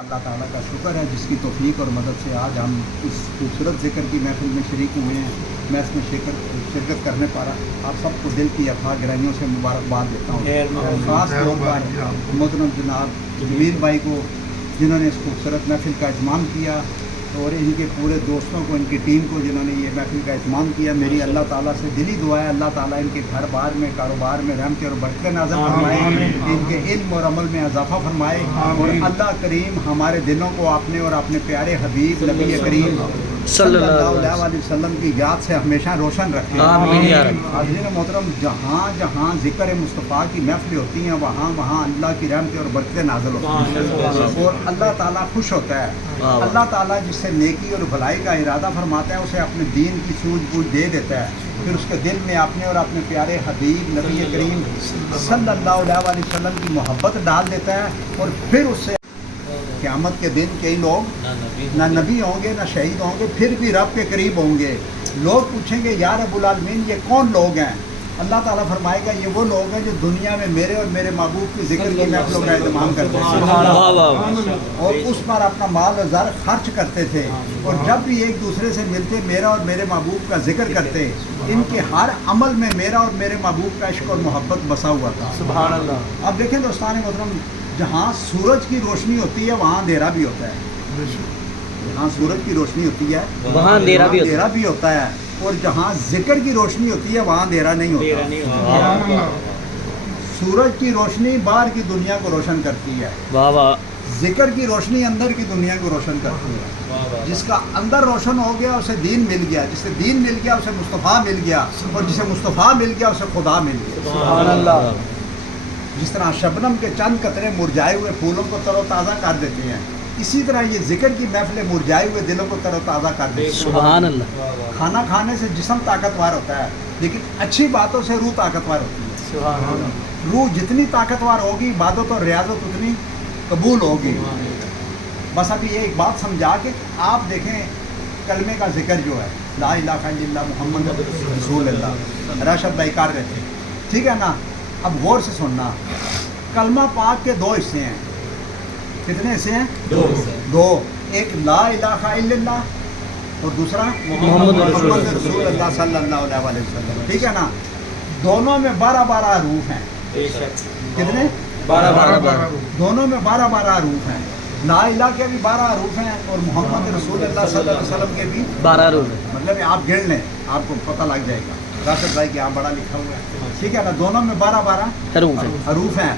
अल्लाह ताला का शुक्र है जिसकी तौफीक और मदद से आज हम इस खूबसूरत ज़िक्र की महफिल में शरीक हुए हैं। मैं इसमें शिरकत करने पारा आप सबको दिल की अथाह गहराइयों से मुबारकबाद देता हूँ। ख़ास तौर पर मोहतरम जनाब जमील भाई को जिन्होंने इस खूबसूरत महफिल का इत्माम किया और इनके पूरे दोस्तों को, इनकी टीम को जिन्होंने ये महफिल का इत्माम किया। मेरी अल्लाह ताला से दिली दुआ है अल्लाह ताला इनके घर बार में, कारोबार में रहमत और बरकत नाज़िल फरमाए, इनके इल्म और अमल में इजाफा फरमाए और अल्लाह करीम हमारे दिलों को आपने और अपने प्यारे हबीब नबी करीम सल्लल्लाहु अलैहि वसल्लम की याद से हमेशा रोशन रखे। हाज़रीन मोहतरम, जहाँ जहाँ ज़िक्र मुस्तफ़ा की महफिल होती हैं वहाँ वहाँ अल्लाह की रहमत और बरकत नाज़िल होती हैं और अल्लाह ताला खुश होता है। अल्लाह ताला जिससे नेकी और भलाई का इरादा फरमाता है उसे अपने दीन की सूझबूझ दे देता है, फिर उसके दिल में अपने और अपने प्यारे हबीब नबी करीम सल्लल्लाहु अलैहि वसल्लम की मोहब्बत डाल देता है और फिर उससे क़यामत के दिन कई लोग ना नबी होंगे ना शहीद होंगे, फिर भी रब के करीब होंगे। लोग पूछेंगे या रब्बुल आलमीन ये कौन लोग हैं? अल्लाह ताला फरमाएगा ये वो लोग हैं जो दुनिया में मेरे और मेरे महबूब के जिक्र की महफिलों का एहतमाम करते थे और उस पर अपना माल और ज़र खर्च करते थे और जब भी एक दूसरे से मिलते मेरा और मेरे महबूब का जिक्र करते, इनके हर अमल में मेरा और मेरे महबूब का इश्क और मोहब्बत बसा हुआ था। सुभान अल्लाह। अब देखें दोस्तान मोहतरम, जहाँ सूरज की रोशनी होती है वहाँ अंधेरा भी होता है। जहाँ सूरज की रोशनी होती है वहाँ अंधेरा भी होता है और जहाँ जिक्र की रोशनी होती है वहाँ अंधेरा नहीं होता। सूरज की रोशनी बाहर की दुनिया को रोशन करती है, जिक्र की रोशनी अंदर की दुनिया को रोशन करती है। जिसका अंदर रोशन हो गया उसे दीन मिल गया, जिसे दीन मिल गया उसे मुस्तफ़ा मिल गया और जिसे मुस्तफ़ा मिल गया उसे खुदा मिल गया। जिस तरह शबनम के चंद कतरे मुरझाए हुए फूलों को तरोताज़ा कर देते हैं, इसी तरह ये जिक्र की महफिलें मुरझाए हुए दिलों को तरोताज़ा कर देती हैं। सुभान अल्लाह। खाना खाने से जिस्म ताकतवर होता है लेकिन अच्छी बातों से रूह ताकतवर होती है। सुभान अल्लाह। रूह जितनी ताकतवर होगी इबादत और रियाजत उतनी कबूल होगी। बस अभी ये एक बात समझा के आप देखें कलमे का जिक्र जो है ला इलाहा इल्लल्लाह मुहम्मद रसूलुल्लाह राशिद भाई कर रहे थे, ठीक है ना। अब गौर से सुनना, कलमा पाक के दो हिस्से हैं। कितने हिस्से हैं? दो। एक ला इलाहा इल्लल्लाह और दूसरा मोहम्मद रसूलुल्लाह सल्लल्लाहु अलैहि वसल्लम, ठीक है ना। दोनों में 12-12 रूफ हैं। कितने? 12-12। दोनों में 12-12 रूफ हैं। ला इलाहा के भी 12 रूफ हैं और मोहम्मद रसूलुल्लाह सल्लल्लाहु अलैहि वसल्लम के भी 12 रूफ हैं। मतलब आप गिन लें आपको पता लग जाएगा। राशिद भाई के यहाँ बड़ा लिखा हुआ है, ठीक है ना। दोनों में 12-12 हरूफ हैं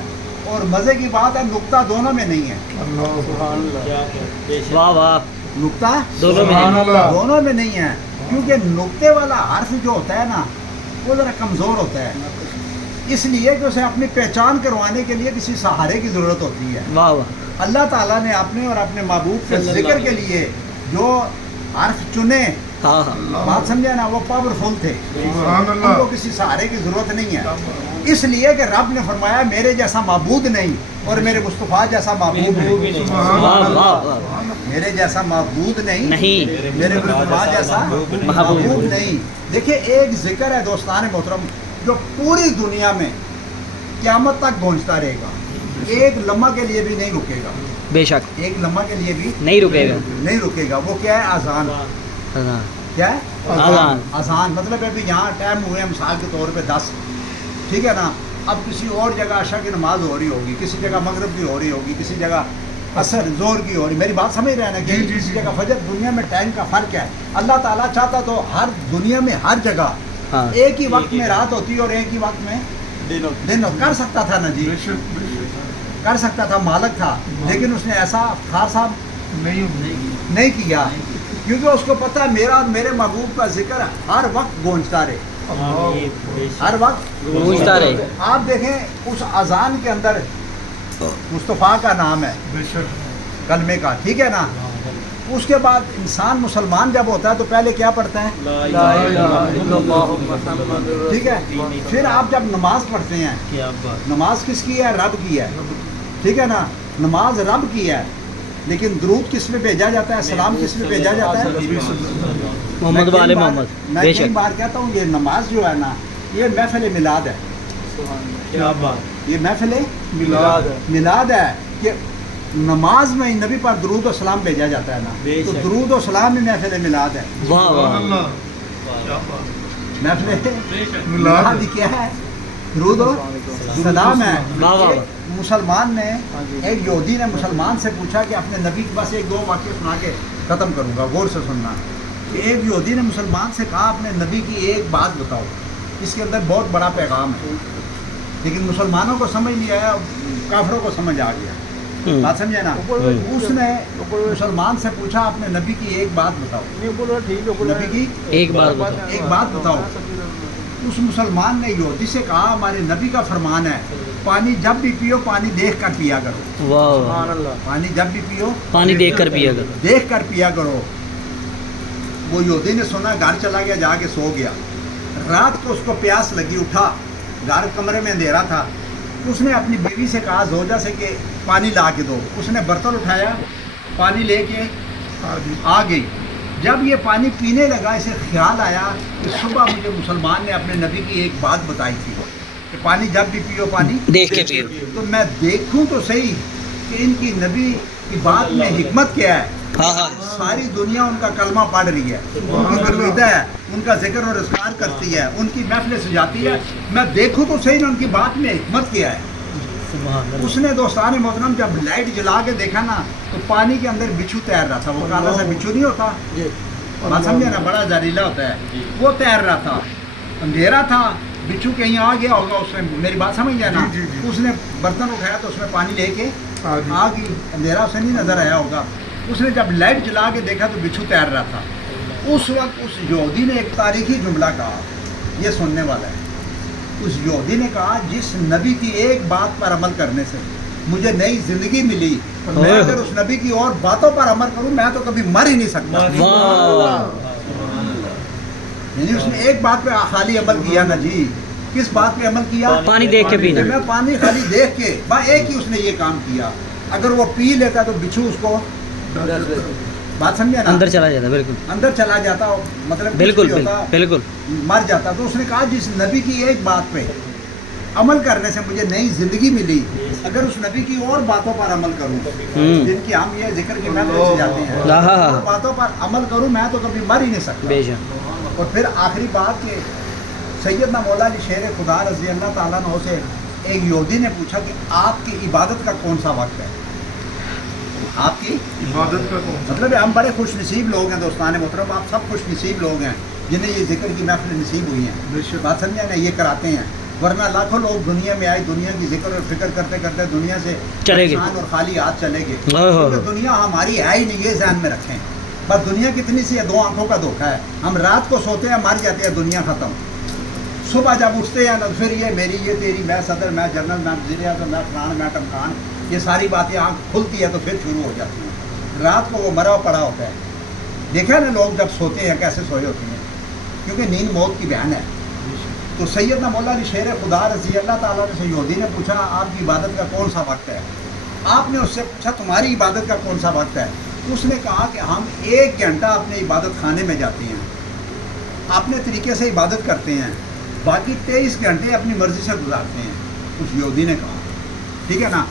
और मज़े की बात है नुक्ता दोनों में नहीं है। वाह वाह। नुक्ता दोनों में नहीं है क्योंकि नुक्ते वाला हर्फ जो होता है ना वो ज़रा कमज़ोर होता है, इसलिए कि उसे अपनी पहचान करवाने के लिए किसी सहारे की ज़रूरत होती है। वाह वाह। अल्लाह ताला ने अपने और अपने महबूब के जिक्र के लिए जो हर्फ चुने, बात समझे ना, वो पावरफुल थे, उनको किसी सहारे की ज़रूरत नहीं है। इसलिए कि रब ने फरमाया मेरे जैसा माबूद नहीं और मेरे मुस्तफ़ा जैसा माबूद नहीं। मेरे जैसा माबूद नहीं, मेरे मुस्तफ़ा जैसा माबूद नहीं। देखिए एक जिक्र है दोस्तान मोहतरम जो पूरी दुनिया में क़यामत तक गूंजता रहेगा, एक लम्हा के लिए भी नहीं रुकेगा। बेशक एक लम्हा के लिए भी नहीं रुकेगा। वो क्या है? अजान। क्या है? अजान। मतलब अभी यहाँ टाइम हुए मिसाल के तौर पे 10, ठीक है ना। अब किसी और जगह आशा की नमाज हो रही होगी, किसी जगह मगरिब की हो रही होगी, किसी जगह असर जोर की हो रही। मेरी बात समझ रहे हैं ना कि किसी जगह फजर। दुनिया में टाइम का फ़र्क है। अल्लाह ताला चाहता तो हर दुनिया में हर जगह एक ही वक्त में रात होती और एक ही वक्त में दिन कर सकता था ना जी, कर सकता था, मालिक था। लेकिन उसने ऐसा खासा नहीं किया क्योंकि उसको पता है मेरा और मेरे महबूब का जिक्र हर वक्त गूंजता रहे, हर वक्त गूंजता रहे। आप देखें उस अजान के अंदर मुस्तफ़ा का नाम है कलमे का, ठीक है ना। उसके बाद इंसान मुसलमान जब होता है तो पहले क्या पढ़ता है? ठीक है। फिर आप जब नमाज पढ़ते हैं, नमाज किसकी है? रब की है, ठीक है ना। नमाज रब की है लेकिन दुरूद किस में भेजा जाता है? सलाम किस में भेजा जाता है? मोहम्मद वाले मोहम्मद। मैं कई बार कहता हूँ ये नमाज जो है ना ये महफिल मिलाद है। ये महफिल मिलाद है कि नमाज में नबी पर दुरूद और सलाम भेजा जाता है ना, तो दुरूद और सलाम में महफिल मिलाद है। वाह वाह महफिल मिलाद क्या है? दुरूद और सलाम है। वाह वाह। एक मुसलमान ने, एक यहूदी ने मुसलमान से पूछा कि अपने नबी के पास एक दो वाक़े सुना के ख़त्म करूँगा, गौर से सुनना। एक यहूदी ने मुसलमान से कहा अपने नबी की एक बात बताओ, इसके अंदर बहुत बड़ा पैगाम है, लेकिन मुसलमानों को समझ नहीं आया, काफिरों को समझ आ गया। बात समझे ना? उसने मुसलमान से पूछा अपने नबी की एक बात बताओ, नबी की एक बात बताओ। उस मुसलमान ने यहूदी से कहा हमारे नबी का फरमान है, पानी जब भी पियो पानी देख कर पिया करो। वाह। पानी जब भी पियो पानी देख कर पिया करो। देख कर पिया करो। वो यहूदी ने सुना, घर चला गया, जाके सो गया। रात को उसको प्यास लगी, उठा, घर कमरे में अंधेरा था, उसने अपनी बीवी से कहा जोजा से कि पानी ला के दो। उसने बर्तन उठाया, पानी लेके आ गई। जब ये पानी पीने लगा, इसे ख्याल आया कि सुबह मुझे मुसलमान ने अपने नबी की एक बात बताई थी कि पानी जब भी पियो पानी देख के पियो। तो मैं देखूं तो सही कि इनकी नबी की बात में हिकमत क्या है। हाँ हाँ। सारी दुनिया उनका कलमा पढ़ रही है, उनकी तकरीदा है, उनका जिक्र और इज़कार करती है, उनकी महफिलें सजाती है। मैं देखूं तो सही ना उनकी बात में हिकमत क्या है। उसने दोस्तान मोहतरम जब लाइट जला के देखा ना, तो पानी के अंदर बिच्छू तैर रहा था। वो काला सा बिच्छू नहीं होता, बात समझे ना, बड़ा जहरीला होता है, वो तैर रहा था। अंधेरा था, बिच्छू कहीं आ गया होगा, उसने, मेरी बात समझ गया ना। उसने बर्तन उठाया तो उसमें पानी लेके आ गई, अंधेरा उसे नहीं नजर आया होगा। उसने जब लाइट जला के देखा तो बिच्छू तैर रहा था। उस वक्त उस यहूदी ने एक तारीखी जुमला कहा, ये सुनने वाला है। उस यहूदी ने कहा, जिस नबी की एक बात पर अमल करने से मुझे नई जिंदगी मिली, मैं अगर उस नबी की और बातों पर अमल करूं, मैं तो कभी मर ही नहीं सकता। यानी उसने एक बात पे खाली अमल किया ना जी। किस बात पे अमल किया? पानी देख के पीना। मैं पानी खाली देख के, बस एक ही उसने ये काम किया। अगर वो पी लेता तो बिच्छू उसको, बात समझे ना, अंदर चला जाता। बिल्कुल अंदर चला जाता, मतलब बिल्कुल कुछ भी होता, बिल्कुल मर जाता। तो उसने कहा, जिस नबी की एक बात पे अमल करने से मुझे नई जिंदगी मिली, अगर उस नबी की और बातों पर अमल करूं, जिनकी हम ये जिक्र की महफिल से जाते हैं, और बातों पर अमल करूं, मैं तो कभी मर ही नहीं सकता। बेशक। और फिर आखिरी बात के सैयदना मौला अली शेर खुदा रज़ी अल्लाह ताला अन्हु से एक यहूदी ने पूछा कि आपकी इबादत का कौन सा वक्त है? आपकी इबादत का कौन सा? मतलब हम बड़े खुश नसीब लोग हैं दोस्तान मोहतरम, आप सब खुश नसीब लोग हैं जिन्हें ये जिक्र की महफिल नसीब हुई हैं। बात समझे ना, ये कराते हैं, वरना लाखों लोग दुनिया में आए, दुनिया की जिक्र और फिक्र करते करते दुनिया से चले गए और खाली हाथ चले गए। क्योंकि दुनिया हमारी है ही नहीं, ये ध्यान में रखें। बस दुनिया कितनी सी है, दो आंखों का धोखा है। हम रात को सोते हैं, मर जाते हैं, दुनिया खत्म। सुबह जब उठते हैं ना, फिर ये मेरी, ये तेरी, मैं सदर, मैं जनरल, मैं वज़ीर आज़म, मैं फलान, मैं टमकान, ये सारी बातें आँख खुलती है तो फिर शुरू हो जाती हैं। रात को वो मरा पड़ा होता है। देखा ना लोग जब सोते हैं कैसे सोए होते हैं, क्योंकि नींद मौत की बहन है। तो सैयदना मौला अली शेर खुदा रज़ी अल्लाह ताला ने यहूदी ने पूछा, आपकी इबादत का कौन सा वक्त है? आपने उससे पूछा, तुम्हारी इबादत का कौन सा वक्त है? उसने कहा कि हम 1 घंटा अपने इबादत खाने में जाते हैं, अपने तरीके से इबादत करते हैं, बाकी 23 घंटे अपनी मर्ज़ी से गुजारते हैं। उस यहूदी ने कहा, ठीक है ना।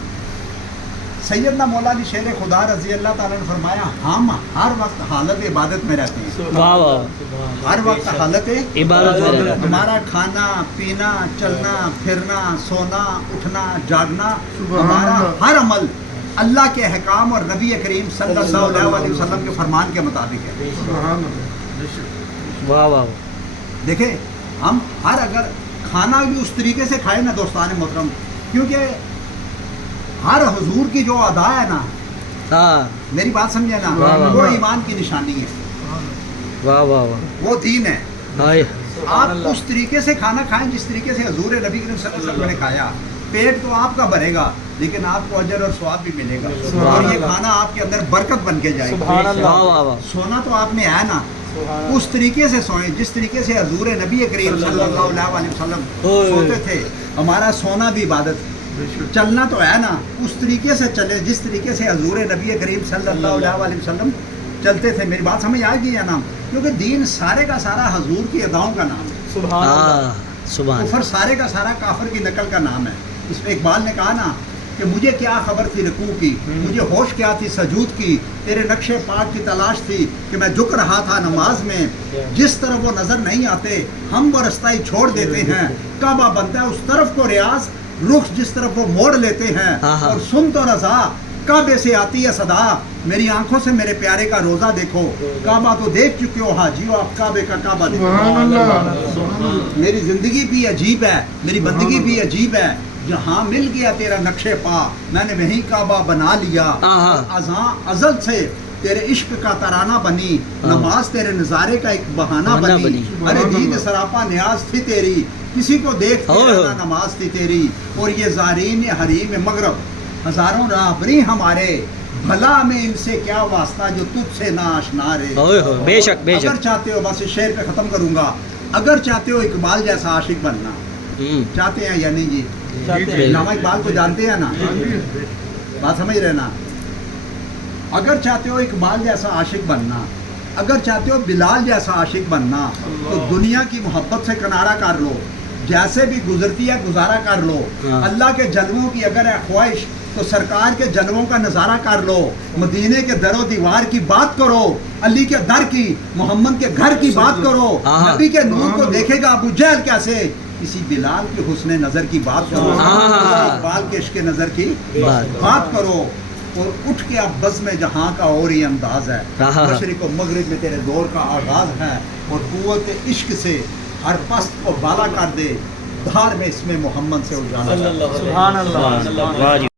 सैयदना मौला अली शेर खुदा रज़ी अल्लाह ताला ने फरमाया, हम हर वक्त हालत इबादत में रहते हैं। वाह वाह। हर वक्त हालत इबादत में रहते हैं। हमारा खाना पीना, चलना फिरना, सोना उठना, जागना, हमारा हर अमल अल्लाह के अहकाम और नबी करीम सल्लल्लाहु अलैहि वसल्लम के फरमान के मुताबिक है। वाह वाह। देखें, हम हर अगर खाना भी उस तरीके से खाए ना दोस्तान मोहतरम, क्योंकि हर हुजूर की जो अदा है ना, हाँ, मेरी बात समझे ना, वाह, वाह, वो वाह। ईमान की निशानी है, वाह वाह वाह। वो दीन है। हाय। आप उस तरीके से खाना खाएं जिस तरीके से हजूर नबी करीम सल्लल्लाहु अलैहि वसल्लम ने खाया। पेट तो आपका भरेगा, लेकिन आपको अजर और स्वाब भी मिलेगा, और ये खाना आपके अंदर बरकत बन के जाएगा। वाह वाह वाह। सोना तो आपने है ना, उस तरीके से सोएं जिस तरीके से हजूर नबी करीम सल्लल्लाहु अलैहि वसल्लम सोते थे। हमारा सोना भी इबादत, चलना तो है ना, उस तरीके से चले जिस तरीके से हजूर नबी करीम सल्लल्लाहु अलैहि वसल्लम चलते थे। मेरी बात समझ आ गई है ना, क्योंकि दीन सारे का सारा हजूर की अदाओं का नाम है। हाँ, सुभान। कुफर सारे का सारा काफिर की नकल का नाम है। इसमें इकबाल ने कहा ना کہ مجھے کیا خبر تھی رکوع کی، مجھے ہوش کیا تھی سجود کی، تیرے نقش پاک کی تلاش تھی کہ میں جھک رہا تھا نماز میں، جس طرف وہ نظر نہیں آتے ہم وہ رستہ ہی چھوڑ دیتے ہیں، کعبہ بنتا ہے اس طرف کو ریاض، رخ جس طرف وہ موڑ لیتے ہیں، اور سن تو رضا کعبے سے آتی ہے صدا، میری آنکھوں سے میرے پیارے کا روزہ دیکھو، کعبہ تو دیکھ چکے ہو حاجیو، آپ کعبے کا کعبہ دیکھو۔ میری زندگی بھی عجیب ہے، میری بندگی بھی عجیب ہے، جہاں مل گیا تیرا نقش پا میں نے وہیں کعبہ بنا لیا، ازل سے تیرے عشق کا ترانہ بنی، نماز تیرے نظارے کا ایک بہانہ بنی، ارے دید سراپا نیاز تھی تیری، کسی کو دیکھتے رہنا نماز تھی تیری، اور یہ زارین حریم مغرب ہزاروں راہبری ہمارے، بھلا میں ان سے کیا واسطہ جو تجھ سے نہ آشنا رہے۔ بے شک بے اگر شک چاہتے ہو، بس اس شعر پہ ختم کروں گا، اگر چاہتے ہو اقبال جیسا عاشق بننا، چاہتے ہیں یا نہیں جی؟ علامہ اقبال کو جانتے ہیں نا، بات سمجھ رہے نا؟ اگر چاہتے ہو اقبال جیسا عاشق بننا، اگر چاہتے ہو بلال جیسا عاشق بننا، تو دنیا کی محبت سے کنارہ کر لو، جیسے بھی گزرتی ہے گزارا کر لو، اللہ کے جلووں کی اگر ہے خواہش تو سرکار کے جلووں کا نظارہ کر لو، مدینے کے در و دیوار کی بات کرو، علی کے در کی، محمد کے گھر کی بات کرو، نبی کے نور کو دیکھے گا ابو جہل کیسے، کسی بلال کے حسن نظر کی بات کرو، اقبال کے عشق نظر کی بات کرو، اور اٹھ کے اب بزم جہاں کا اور ہی انداز ہے، مشرق و مغرب میں تیرے دور کا آغاز ہے، اور قوت عشق سے ہر پست کو بالا کر دے، دھار میں اس میں محمد سے اجالا۔ سبحان اللہ۔